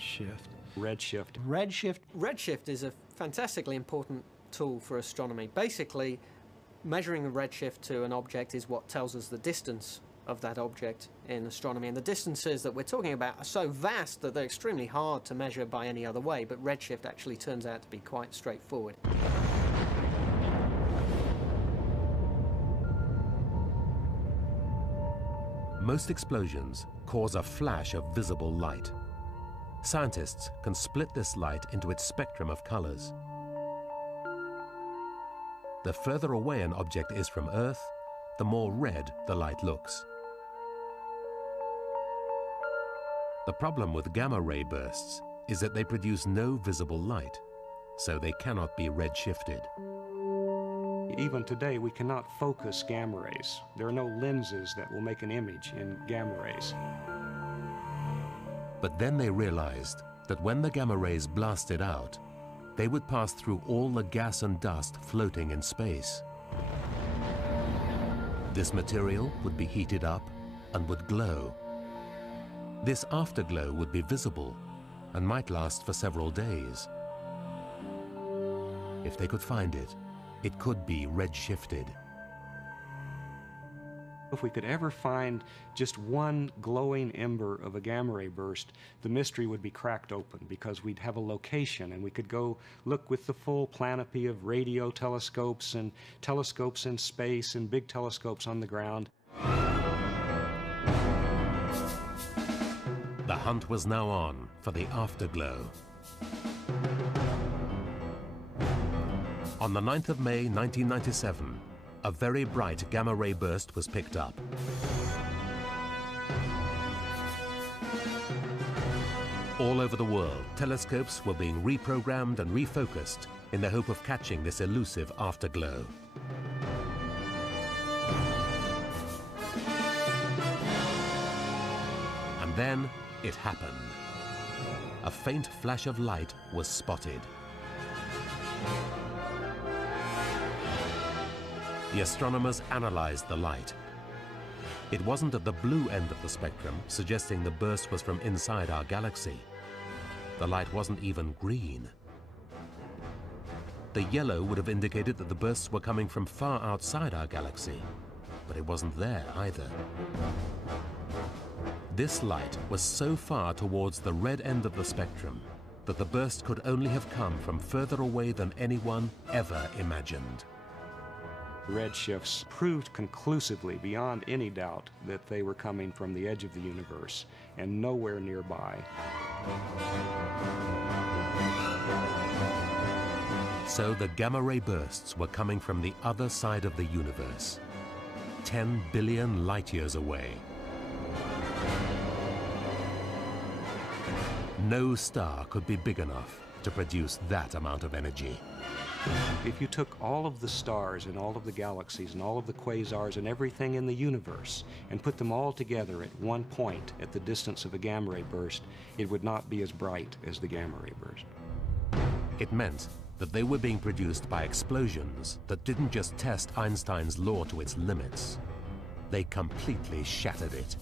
Redshift. Redshift. Redshift. Redshift is a fantastically important tool for astronomy. Basically, measuring the redshift to an object is what tells us the distance of that object in astronomy. And the distances that we're talking about are so vast that they're extremely hard to measure by any other way, but redshift actually turns out to be quite straightforward. Most explosions cause a flash of visible light. Scientists can split this light into its spectrum of colors. The further away an object is from Earth, the more red the light looks. The problem with gamma ray bursts is that they produce no visible light, so they cannot be redshifted. Even today, we cannot focus gamma rays. There are no lenses that will make an image in gamma rays. But then they realized that when the gamma rays blasted out, they would pass through all the gas and dust floating in space. This material would be heated up and would glow. This afterglow would be visible and might last for several days. If they could find it, it could be redshifted. If we could ever find just one glowing ember of a gamma ray burst, the mystery would be cracked open, because we'd have a location and we could go look with the full panoply of radio telescopes and telescopes in space and big telescopes on the ground. The hunt was now on for the afterglow. On the 9th of May 1997, a very bright gamma ray burst was picked up. All over the world, telescopes were being reprogrammed and refocused in the hope of catching this elusive afterglow. And then it happened. A faint flash of light was spotted. The astronomers analyzed the light. It wasn't at the blue end of the spectrum, suggesting the burst was from inside our galaxy. The light wasn't even green. The yellow would have indicated that the bursts were coming from far outside our galaxy, but it wasn't there either. This light was so far towards the red end of the spectrum that the burst could only have come from further away than anyone ever imagined. Redshifts proved conclusively, beyond any doubt, that they were coming from the edge of the universe and nowhere nearby. So the gamma ray bursts were coming from the other side of the universe, 10 billion light years away. No star could be big enough to produce that amount of energy. If you took all of the stars and all of the galaxies and all of the quasars and everything in the universe and put them all together at one point at the distance of a gamma ray burst, it would not be as bright as the gamma ray burst. It meant that they were being produced by explosions that didn't just test Einstein's law to its limits. They completely shattered it.